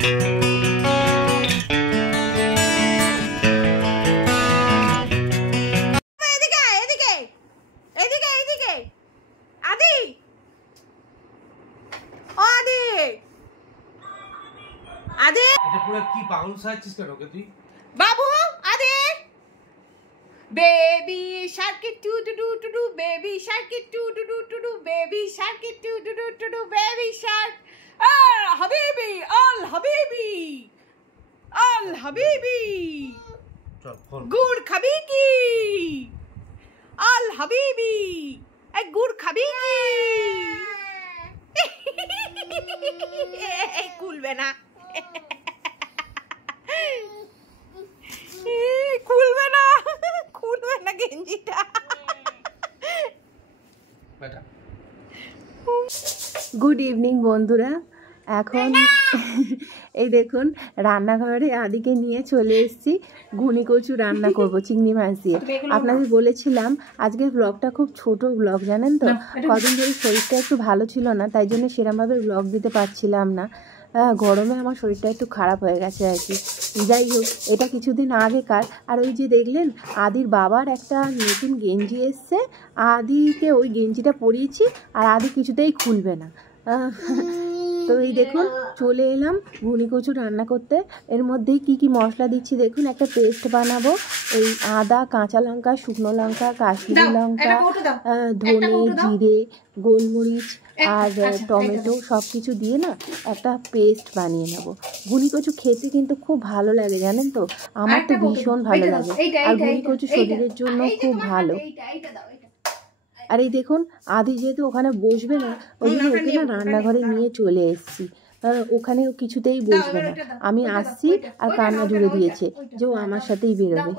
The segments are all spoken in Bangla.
বাবু আদে baby shark doo doo doo doo doo baby shark doo doo doo doo doo baby shark doo doo doo doo doo baby shark হাবিবি আল হাবিবি আল হাবিবি গুড় খাবি কি আল হাবিবি এক গুড় খাবি কি খুলবে না খুলবে না গেঞ্জিটা। গুড ইভিনিং বন্ধুরা, এখন এই দেখুন রান্নাঘরে আদিকে নিয়ে চলে এসেছি। ঘুনি কচু রান্না করব চিংড়ি মাছ দিয়ে। আপনাদের বলেছিলাম আজকের ব্লগটা খুব ছোট ব্লগ, জানেন তো কদিন ধরে শরীরটা একটু ভালো ছিল না, তাই জন্য সেরকমভাবে ব্লগ দিতে পারছিলাম না। গরমে আমার শরীরটা একটু খারাপ হয়ে গেছে আর কি। যাই হোক, এটা কিছুদিন আগেকার। আর ওই যে দেখলেন আদির বাবার একটা নতুন গেঞ্জি এসছে, আদিকে ওই গেঞ্জিটা পরিয়েছি আর আদি কিছুতেই খুলবে না। তো এই দেখুন চলে এলাম ঘুনি কচু রান্না করতে। এর মধ্যেই কি কি মশলা দিচ্ছি দেখুন। একটা পেস্ট বানাবো, এই আদা, কাঁচা লঙ্কা, শুকনো লঙ্কা, কাশ্মীরি লঙ্কা, ধনে, জিরে, গোলমরিচ আর টমেটো সব কিছু দিয়ে না একটা পেস্ট বানিয়ে নেব। ঘুনি কচু খেতে কিন্তু খুব ভালো লাগে, জানেন তো, আমার তো ভীষণ ভালো লাগে। আর ঘুনি কচু শরীরের জন্য খুব ভালো। আর এই দেখুন আদি যেহেতু ওখানে বসবে না, ওই জন্য ওকে না রান্নাঘরে নিয়ে চলে এসেছি। ওখানে ও কিছুতেই বসবে না, আমি আসছি আর কান্না জুড়ে দিয়েছে যে ও আমার সাথেই বেরোবে।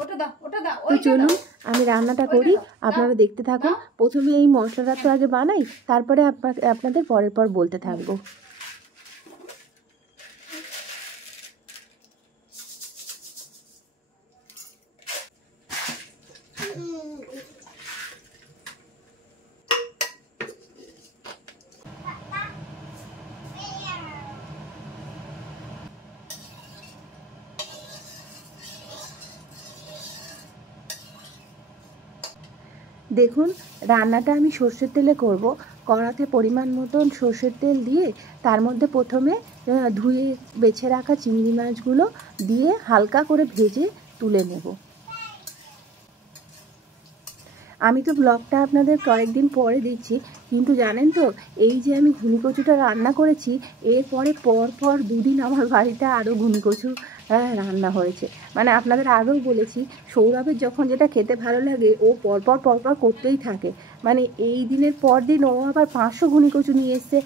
তো চলুন আমি রান্নাটা করি, আপনারা দেখতে থাকুন। প্রথমে এই মশলাটা তো আগে বানাই, তারপরে আপনাদের পরের পর বলতে থাকবো। দেখুন রান্নাটা আমি সর্ষের তেলে করব। কড়াতে পরিমাণ মতন সর্ষের তেল দিয়ে তার মধ্যে প্রথমে ধুয়ে বেছে রাখা চিংড়ি মাছগুলো দিয়ে হালকা করে ভেজে তুলে নেব। আমি তো ব্লগটা আপনাদের কয়েকদিন পরে দিচ্ছি, কিন্তু জানেন তো এই যে আমি ঘুনি কচুটা রান্না করেছি, এরপরে পর দুদিন আমার বাড়িতে আরও ঘুনি কচু রান্না হয়েছে। মানে আপনাদের আগেও বলেছি, সৌরভের যখন যেটা খেতে ভালো লাগে ও পরপর করতেই থাকে। মানে এই দিনের পর দিন ও আবার 500 ঘুনি কচু নিয়ে এসছে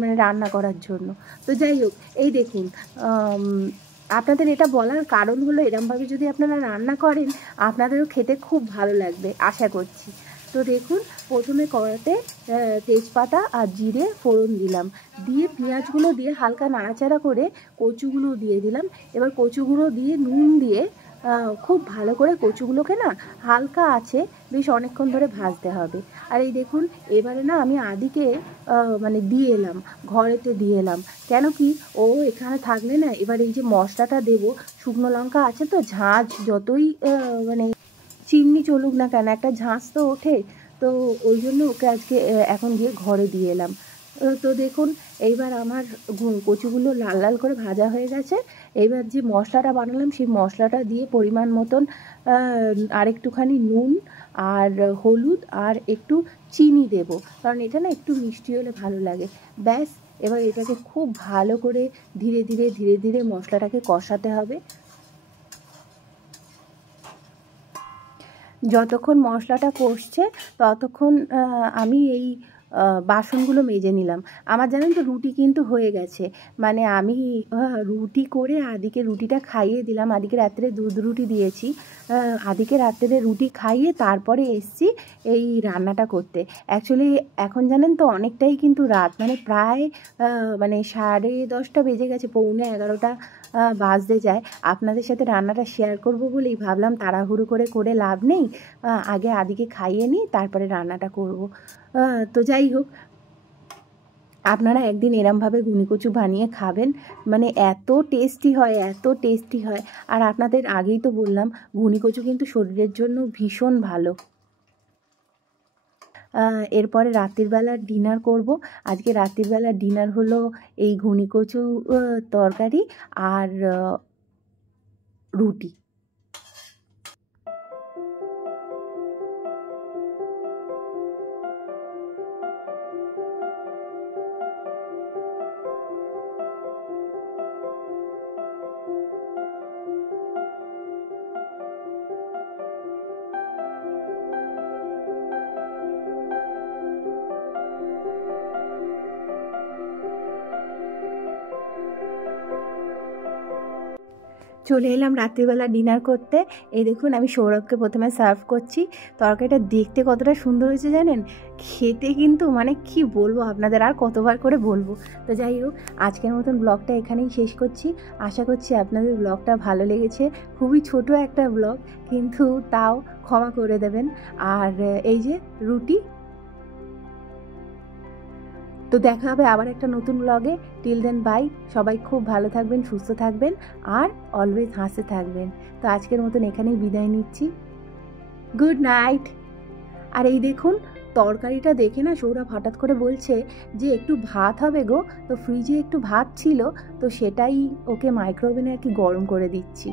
মানে রান্না করার জন্য। তো যাই হোক, এই দেখুন আপনাদের এটা বলার কারণ হলো এরমভাবে যদি আপনারা রান্না করেন আপনাদেরও খেতে খুব ভালো লাগবে আশা করছি। তো দেখুন প্রথমে কড়াতে তেজপাতা আর জিরে ফোড়ন দিলাম, দিয়ে পেঁয়াজগুলো দিয়ে হালকা নাড়াচাড়া করে কচুগুলো দিয়ে দিলাম। এবার কচুগুলো দিয়ে নুন দিয়ে খুব ভালো করে কচুগুলোকে না হালকা আছে বেশ অনেকক্ষণ ধরে ভাজতে হবে। আর এই দেখুন এবারে না আমি আদিকে মানে দিয়ে এলাম, ঘরেতে দিয়ে এলাম। কেন কি ও এখানে থাকলে না এবার এই যে মশলাটা দেবো, শুকনো লঙ্কা আছে তো, ঝাঁঝ যতই মানে চিমনি চলুক না কেন একটা ঝাঁঝ তো ওঠে। তো ওই জন্য ওকে আজকে এখন গিয়ে ঘরে দিয়ে এলাম। তো দেখুন এইবার আমার কচুগুলো লাল লাল করে ভাজা হয়ে গেছে। এইবার যে মশলাটা বানালাম সেই মশলাটা দিয়ে পরিমাণ মতন আর একটুখানি নুন আর হলুদ আর একটু চিনি দেব, কারণ এটা না একটু মিষ্টি হলে ভালো লাগে। ব্যাস এবার এটাকে খুব ভালো করে ধীরে ধীরে মশলাটাকে কষাতে হবে। যতক্ষণ মশলাটা কষছে ততক্ষণ আমি এই বাসনগুলো মেজে নিলাম। আমার জানেন তো রুটি কিন্তু হয়ে গেছে, মানে আমি রুটি করে আদিকে রুটিটা খাইয়ে দিলাম। আদিকে রাত্রে দুধ রুটি দিয়েছি, আদিকে রাত্রে রুটি খাইয়ে তারপরে এসছি এই রান্নাটা করতে। অ্যাকচুয়ালি এখন জানেন তো অনেকটাই কিন্তু রাত, মানে প্রায় মানে 10:30 বেজে গেছে, 11:45 বাজতে যায়। আপনাদের সাথে রান্নাটা শেয়ার করব বলেই ভাবলাম তাড়াহুড়ো করে লাভ নেই, আগে আদিকে খাইয়ে নিই তারপরে রান্নাটা করব। তো যাই হোক আপনারা একদিন এরমভাবে ঘুনিকচু বানিয়ে খাবেন, মানে এত টেস্টি হয়, এত টেস্টি হয়। আর আপনাদের আগেই তো বললাম ঘুনিকচু কিন্তু শরীরের জন্য ভীষণ ভালো। এরপরে রাত্রিবেলার ডিনার করব। আজকে রাত্রিবেলার ডিনার হলো এই ঘুনিকচু তরকারি আর রুটি। চলে এলাম রাত্রিবেলা ডিনার করতে। এই দেখুন আমি সৌরভকে প্রথমে সার্ভ করছি। তরকারিটা দেখতে কতটা সুন্দর হয়েছে জানেন, খেতে কিন্তু মানে কি বলবো আপনাদের, আর কতবার করে বলবো। তো যাই হোক, আজকের মতন ব্লগটা এখানেই শেষ করছি। আশা করছি আপনাদের ব্লগটা ভালো লেগেছে। খুবই ছোট একটা ব্লগ, কিন্তু তাও ক্ষমা করে দেবেন। আর এই যে রুটি। তো দেখা হবে আবার একটা নতুন ব্লগে। Till then bye. সবাই খুব ভালো থাকবেন, সুস্থ থাকবেন আর অলওয়েজ হাসতে থাকবেন। তো আজকের মতন এখানেই বিদায় নিচ্ছি। Good night. আর এই দেখুন তরকারিটা দেখে না সৌরভ হঠাৎ করে বলছে যে একটু ভাত হবে গো। তো ফ্রিজে একটু ভাত ছিল, তো সেটাই ওকে মাইক্রোওভেনে আর কি গরম করে দিচ্ছি।